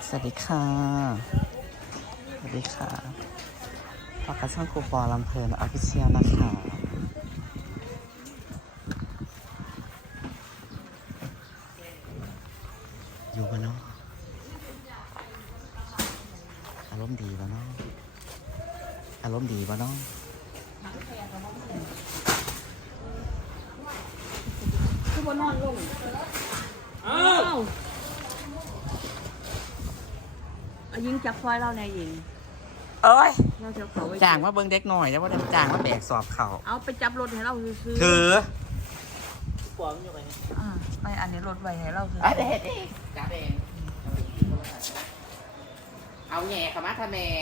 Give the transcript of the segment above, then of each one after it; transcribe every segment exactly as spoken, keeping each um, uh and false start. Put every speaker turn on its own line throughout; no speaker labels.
สวัสดีค่ะสวัสดีค่ะพอกระช่างครูปอลำเพลินออฟฟิเชียลนะคะอยู่ปะเนาะอารมณ์ดีปะเนาะอารมณ์ดีปะเนาะ
คือบนนอนลงอ้าวอายิงจับไฟเราในยิง
เอ้ย
เราจะเขาไว้
จ้างมาเบิ้งเด็กหน่อยแล้วว่าได้จ้างมาแบกสอบเขา
เอาไปจับรถให้เราซื้อ
ถือ
อ่าไปอันนี้รถไว้ให้เราซื้อ
อ่ะเด็ดเองจับเองเอาแง่เข้ามาทำแม่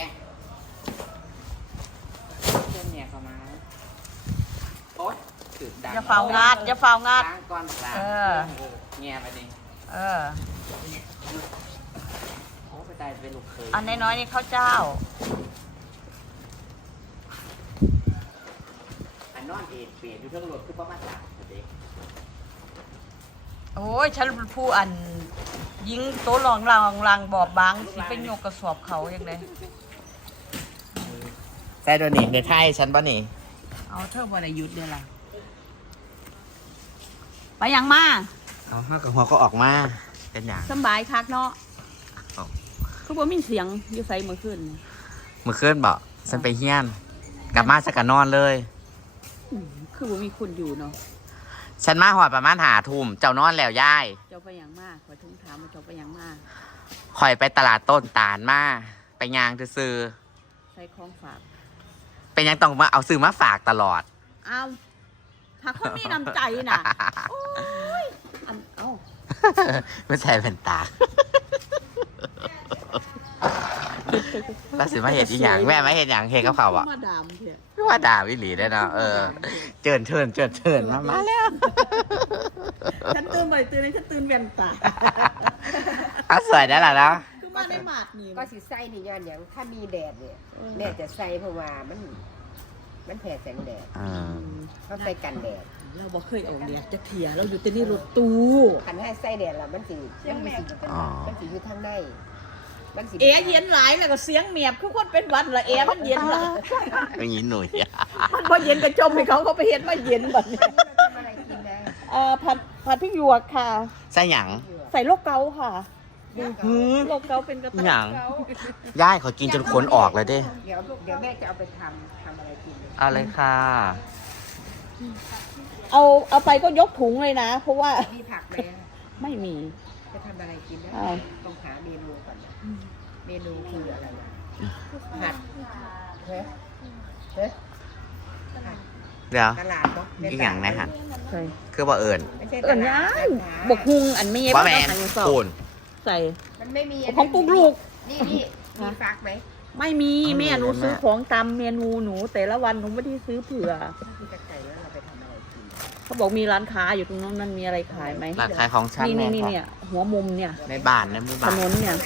เช่นแง่เข้ามาโอ๊ยถือดัง
อย่าเฝ้างาดอย่าเฝ้างาด
ล้างก้อนล้าง
เออ
แง่ไปดิ
เออ
โอ้ไปตายเป็นลูกเคย
อันน้อยๆนี่ข้าวเจ้า
อันนอนเอ็ดเปลี่ยนอยู่เรื่องรถคือประมาณสามเด็ก
โอ้ยฉันผู้อัน ยิงโต๊ะรองรางรางบอบบางสิไปโยกกระสอบเขาอย่างไร
ใส่ตัวนี้เดี๋ยวไทยฉันป่ะนี่
เอาเธอบ่ได้หยุดเดี๋ยวล่ะไปยังมา
เอาห้ากับหัวก็ออกมาเป็นอย่าง
สำบายคักเนาะ
เอา
คือบ่มีเสียงอยู่ใส่เมื่อคืน
เมื่อคืนบอกฉันไปเฮี้ยน กลับมาฉันก็นอนเลย
อืมคือบ่มีคนอยู่เนาะ
ฉันมาหอดประมาณหาทุ่มเจ้านอนแล้วย่าย
เจ้าไปยังมาขอถึงถามว่าเจ้าไปยังมา
คอยไปตลาดต้นตาลมาไปยางซื้อ
ใส่ของฝาก
ๆเป็นยังต้องมาเอาซื้อมาฝากตลอด
เอาถ้าคนมีน้ำใจน่ะ โอ้ย อัน เอ้า
ไม่ใช่เป็นตาแล้วสิมาเห็นอีหยังแม่มาเห็นอย่างเห็นกับเขาอ่ะ
มาดามเถอะ
ไม่ว่าด่าวิหลีได้เนาะเออเจิญเชิญเจิญเชิญมามาแล้ว
ฉันตื่นบ่ได้ตื่นเลยฉันตื่นแว่นตา
อ่ะสวยได้ละเนาะ
คือมาได้หมาดนี่
ก็สิใส่นี่ย้อนอย่างถ้ามีแดดเนี่ยแดดจะใส่เพราะว่ามัน มันแผ่แสงแดด
อืม
เขาใส่กันแดด
เราบ่เคยออกแดดจะเถียเราอยู่แต่นี่รถตู้
คันให้ใส่แดดแล้วมันสิมันสิ
อ๋อ
มันสิอยู่ทางในมันสิ
เอเย็นหลายแล้วก็เสียงเมียบคือคนเป็นหวัดละเอมันเย็นละ
ไม่ยินหนุ่ยอะ
มันบ่เย็นก็จมให้เขาเขาไปเฮ็ดมาเย็นบัดนี้
อะไรกินนะ
เอ่อผัดผัดพริกหยวกค่ะ
ใส่หยัง
ใส่โรคเกาต์ค่ะ
หืม
โรคเกาต์เป็นกระ
ห
ตุ้น
ยัง ย่ายเขากินจนขนออกเลยเด้
เดี๋ยวเดี๋ยวแม่จะเอาไปทำทำอะไรกินเลย
เอาเลยค่ะ
เอาเอาไปก็ยกถุงเลยนะ เพราะว่า
มีผักไหม
ไม่มี
จะทำอะไรกินได้
อ้าว
ต้องหาเมนูก่อนนะเมนูคืออะไรนะผัดเฮ้ยเฮ้ยผัด
เดี๋ยว
ตลาดเนาะ
อีกอย่างนะฮะ
ใส่
คือว่าเอิญ
ไม่ใช่ต
เอิ้น
ลา
ยั
ด
ง
นะคะ
บกฮุงอันไม่เย็บ
ว่าแมน
หันสอบ
ปูน
ใส่
มันไม่มี
ของปลูกลูก
นี่นี่มีฟักไหม
ไม่มีแม่หนูซื้อของตามเมนูหนู แต่ละวันหนูไม่ได้ซื้อเผื่อ
คือจะไก่แล้วเราไปทำอะไรกิน
เขาบอกมีร้านค้าอยู่ตรงนั้นมันมีอะไรขายไหม
หลักขายของชั้น
นี่
แม่
นี่นี่
ก่อน
เนี่ย หัวมุมเนี่ย
ในบ้านในหมู่
ถ
บ้าน
นนเนี่ย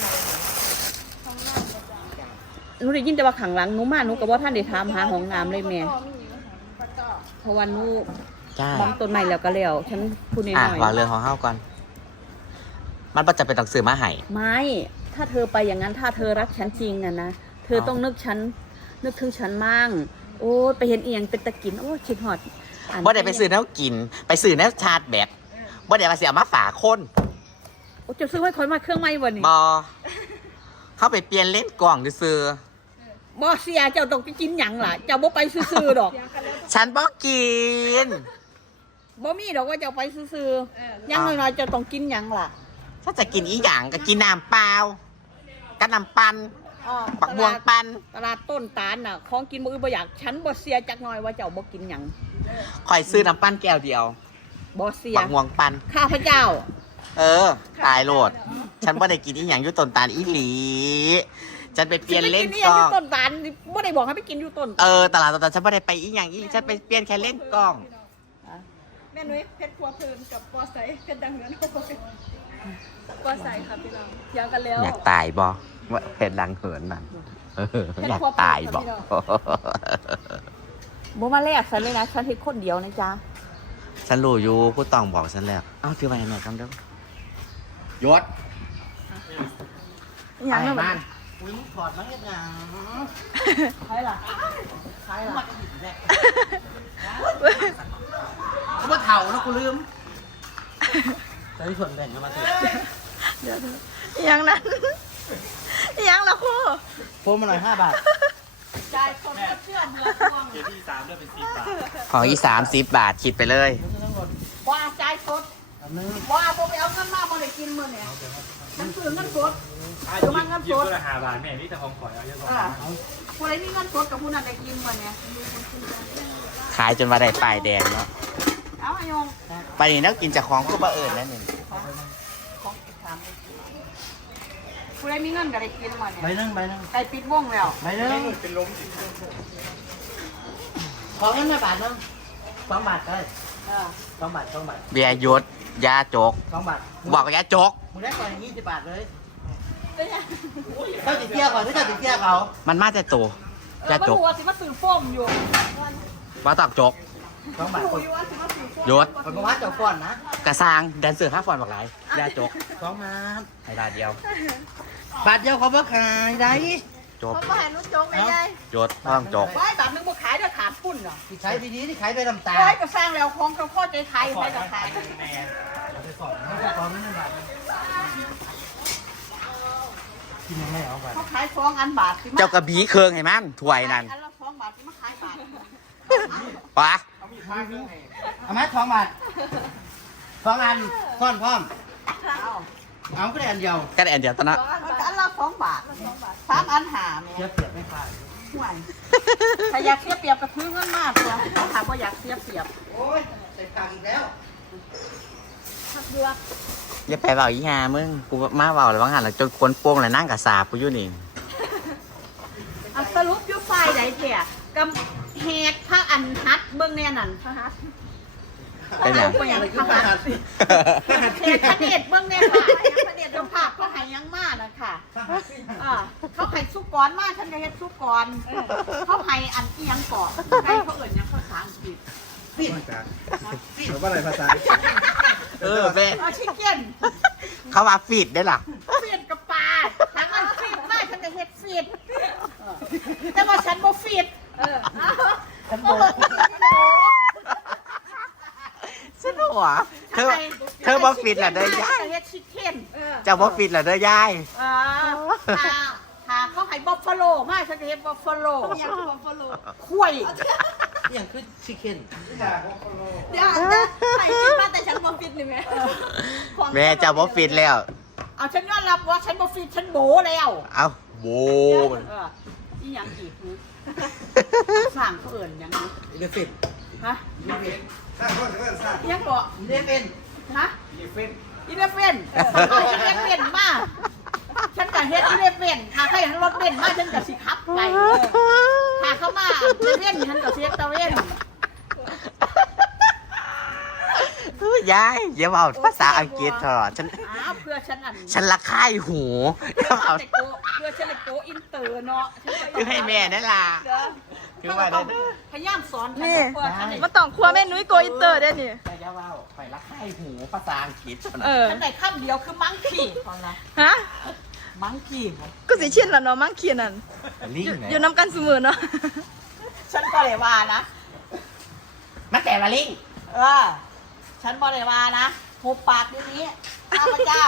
หนูได้ยินแต่ว่าขังหลังหนูมาหนูกับว่าท่านได้ถามหาห้องน้ำเลยแม่เพราะวันหนู
จ้า
บางต้นไม้แล้วก็แล้วฉันพูดน้
อ่ะ
อย
วางเรื่องของเฮาก่อน มันประจะเป็นตักสื่อมาให้
ๆไม่ถ้าเธอไปอย่างนั้นถ้าเธอรักฉันจริงน่ะนะเธอต้องนึกฉันนึกถึงฉันมั่งโอ้ยไปเห็นเอียงเป็นตะกินโอ้ยคิดหอดน
บ่ได้ไปซื้อแนวกิน ไปซื้อแนวชาร์จแบตบ่ได้มาเสียมาฝากคน
โอ้จะซื้อไว้คอยมาเครื่องไม้วันนี้
บอเข้าไปเปลี่ยนเลนส์กล่องซื้อ
บ่เสียเจ้าต้องไปกินหยังล่ะเจ้าบ่ไปซื้อๆดอก
ฉันบ่กิน
บ่มีดอกว่าเจ้าไปซื้อๆอยังน้อยๆเจ้าต้องกินหยังล่ะ
ถ้าจะกินอีหยังก็กินน้ำเปล่ากับน้ำปั่น
อ้อ
ปักม่วงปั่น
ตลาดต้นตาลน่ะของกินบ่อื่นบ่อยากฉันบ่เสียจักหน่อยว่าเจ้าบ่กินหยัง
คอยซื้อน้ำปั่นแก้วเดียว
บ่เสีย
ปักม่วงปั่น
ข้าพเจ้า
เออ ตายโลด ฉันบ่ได้กินอีหยังอยู่ต้นตาลอีหลี ฉันไปเปลี่ยนเลน
สิไป
ส์
กินอีห
ก
ยัง
ล้
อ
อยู่ ง
ต้นตาลบ่ได้บอกให้ไปกินอยู่ต้น
เออตลาดต้นตาลฉันบ่ได้ไปอีหยังอีหลีฉันไปเปลี่ยนแค่เลนส์กล้อง
แม่นุ้ยเพชรพัวเพลินกับปอใสเพชรดังเงินปอใสค่ะพี่น้องเถียงกันแล้ว
อยากตายบ่ว่าเพชรดังเหินนั่นเอออยากตายบ่
บ่มาแลกฉันเลยนะฉันเฮ็ดคนเดียวนะจ๊ะ
ฉันรู้อยู่ผู้ตองบอกฉันแล้ว เอ้าถือไปไหนคำเดียวยศ
ยัง
ไป
แล้ว
บ้านอุ้ยถอดมาเฮ็ดหยัง
ใครล่ะใครล่ะ
กูว่าเถ่านะกูลืมจะได้ส่วนแบ่งกันมาสิ
เดี๋ยวยังนั้นยังละครู
โฟมมาหน่อยห้าบาท
จ่ายคนก็เชื่อมเรือพวง
ของอีสามสิบบาทคิดไปเลย
ว่าจ่ายสดว่าพวกไปเอาเงินมาบ่ได้กินมื้อเนี่ยมันคือเงินสดคือมันเงินส
ยืม
ด
ก็ละห้าบาทแม่นี่จะของข่อยเอาเยอะกว่า
อ่าผู้ใดมีเงินสดกับผู้นั้นได้กินมื้อเนี่ย
ขายจนมาได้ป้ายแดงเนาะ
เอาอายง
ไปนี่นักกินจากของกูบะเอิญนั่นเอง
ของถามผู้ใดมีเงินก็ได้กินมื้อเนี่ย
ใบนึงใบนึง
ไก่ปิดวงแล้ว
ใบนึง
เป็นลมสิ
ขอเงินมาบาทนึงสองบาทได้
เออ
สองบาทสองบาทเบียร์ยศยาโจก
สองบาท
บอกกับยาโจก
มึงได้ก่อนยี่สิบบาทเลยเจ้าติดเที่ยวก่อนถ้าเจ้าติดเที่ยวเขา
มันมาแต่ตัว
เออย
า
มัน
โจก
รู้ว่าสิมาซื้อโฟมอยู่
ว่าตอกโจก
สองบาท
รู้
คน
อยู่ว่าสิมาซื้อโฟม
ยศ
คนมาวัดเจ้าก่อนนะ
กระซางแดนเซอร์ห้าฟอนบอกไรยาโจก
สองบาท
ให้บาทเดียว
บาทเดียวเขาบ่ขายได้
จบ
เขามาให้นุโจ๊กไปยาย
ยศต้องโจก
ไว้แบบนึงบ่ขายเด้อขาดทุนเนาะ
ที่ขายดีๆที่ขายด้วยน้ำตา
โอ้ยก็สร้างแล้วของเขาพ่อใจไทยไปก็ขาย
แม่
เอาไปสอนเอาไปสอนไม่ได้บาทกินยังไงเอาบาท
เขาขายสองอันบาทสิมา
เจ้ากระบี่เคืองให้มันถวยนั่น
อันละสองบาทสิมาขายบาท
ปะ
เอามาสองบาทสองอันก้อนพร้อม
เอา
เอาก็ได้อันเดียว
ก็ได้อันเดียวตอนนั้น
อันละสองบาทสามอันหา
เที
เนี่ย
ยบเปรียบไม่พลาด
ห่วยถ้าอยากเสียเปรียบก็ซื้อเงินมากตัวเขาถามว่าอยากเสียเปรียบ
โอ้ยใส่ตังค์อีกแล้ว
อย่าไปเบาอีหามึงกูมาเบาเลยว่างหันแล้วจนคนโป้งเลยนั่งกับสาบกูอยู่นี่
เอาสรุปอยู่ไฟไหนเถี่ยกำแหกพระอันฮัดเบิ่งแน่นั่นพระฮัด
เป็นหยัง
พระอันพระฮัดแหกพระเนตรเบิ่งแน่ค่ะพระเนตรเจ้าภาพเขาใหายยังมากนะค่ะอ่าเขาใหายสุกรมากฉันก็เฮ็ดสุกรเขาใหายอันเอียงก่อนใครเขาเอิ่นหยังเขาสามสิบ
ฟิต
หรือว่าอะไรภาษา
เออแม่
เอาชิคเก้น
เขาว่าฟีดได้หรอ
เฟียดกับปลาทั้งอันฟีดมากฉันก็เฮ็ดฟีดแต่ว่าฉันบ่ฟีดเออ
ฉันบอก
สนุกอ่ะเธอเธอบ่ฟีดแหละเด้อยาย
เฮ็ดชิคเก้น
เจ้าบ่ฟีดแหละเด้อยาย
อ่าถ้าถ้าเขาให้บัฟฟาโลมาฉันก็เฮ็ดบัฟฟาโล
ยังหัวฟอลโล่
คุ้ย
อย่างคือชิคเก้น
เดี๋ยวจะใส่ฟิตมาแต่ฉันบอฟิตเลยไหม
แม่เจ้าบ่ฟีดแล้ว
เอาฉันยอมรับว่าฉันบ่ฟีดฉันโบแล้ว
เอ้าโบมัน
เอออีหยังอีกหือสร้างเขาเอิ้นหยังนี้
เดฟิต
ฮะ
เดฟิต
อีหยังเกาะ
เดฟิต
ฮะอีเลฟเว่นเอาอีเลฟเว่นมาฉันก็เฮ็ดอีเลฟเว่นถ้าใครรถเว่นมาฉันก็สิขับไปถ้าเข้ามาเลเว่นฉันก็สิเฮ็ดตะเว่น
ยายอย่าบอกภาษาอังกฤษเถอะฉัน
อ้าวเพื่อฉันอัน
ฉันละค่ายหูอย่าบ
เพื่
อ
อก ฉันเลยโกเพื่อฉันเลยโกอินเตอร์เนาะฉันก็
คือให้แม่นั่นล่ะ
เด้อ
คือว่าได้
พยายามสอนฉันเพื่อฉัน
มาต้องครัวแม่นุ้ยโกอินเตอร์ได้นี่
แต่อย่าว่าไปละค่ายหูภาษาอังกฤษ
เออ
ฉันได้คำเดียวคือมังคีพอละ
ฮะ
มังคี
ก็สิชินแล้วเนาะมั่งเขียนนั่น
ลิง
อยู่
ไง
อยู่น้ำกันเสมอเนาะ
ฉันก็เลยว่านะ
มันแต่ละลิง
เออ ฉันบอกเลยว่านะหุบปากเดี๋ยวนี้ข้าพเจ้า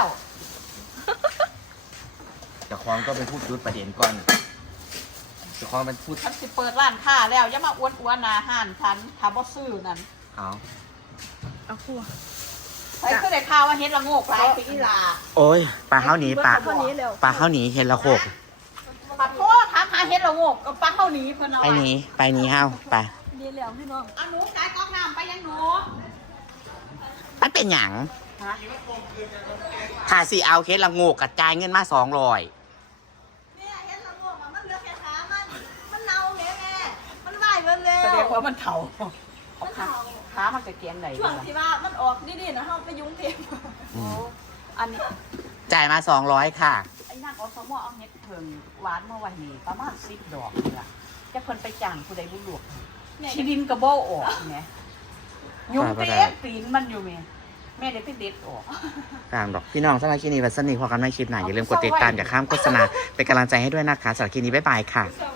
เจ้าของก็ไปพูดยุดประเด็นก่อนเจ้าของเป็นพูด
ฉันสิเปิดร้านค้าแล้วอย่ามาอ้วนอ้วนๆนะห้านฉันถ้าบ่ซื้อนั่น
เอา
เอาครัว
ใครคือได้ข่าวว่าเฮ็ดละโงกหลายปีลา
โอ้ยปลาข้าวหนีปลา
เท่านี้แล้ว
ปลาข้าวหนีเห็นละโคก
ปัดโทษถามหาเฮ็ดละโงกกับปลาเฮาหนีเพิ่นเอา
ไปหนีไปหนีห้าวไป
ดีแล้วพี่น้อง
เอาหนูจ่ายก๊อกน้ำไปยังหนู
มันเป็นหยัง
ฮะ
ถ้าสิเอาเคสละโงกกระจายเงินมาสองร้อย
เนี่ยเห็นละโงกอะมันเหลือแค่ขามัน มันเน่าแม่แม่มันไหวเบิดแล้
แสด
ว
งว่ามันเฒ่า
มันเน่า
ขามันจะเกียงไหน
ช่วงที่ว่ามันออกดีๆนะเฮาไปยุงเทม
อืม
อันนี้
จ่ายมาสองร้อยค่ะ
ไอ้นางอสมเอาเฮ็ดเพิ่งหวานเมื่อวันนี้ประมาณสิบดอกนี่ล่ะจะเพิ่นไปจ้างผู้ใดผู้ลวกชีดินกระโบออกแหมยุงเต็มตีนมันอยู่แหมแม่เดี๋ยวไปเด็ดออก
ต่างดอกพี่น้องสำหรับคลิปนี้ไว้สนิทพอกันไม่คลิปไหนอย่าลืมกดติดตามอย่าข้ามโฆษณาเป็นกำลังใจให้ด้วยนะคะสำหรับคลิปนี้บ๊ายบายค่ะ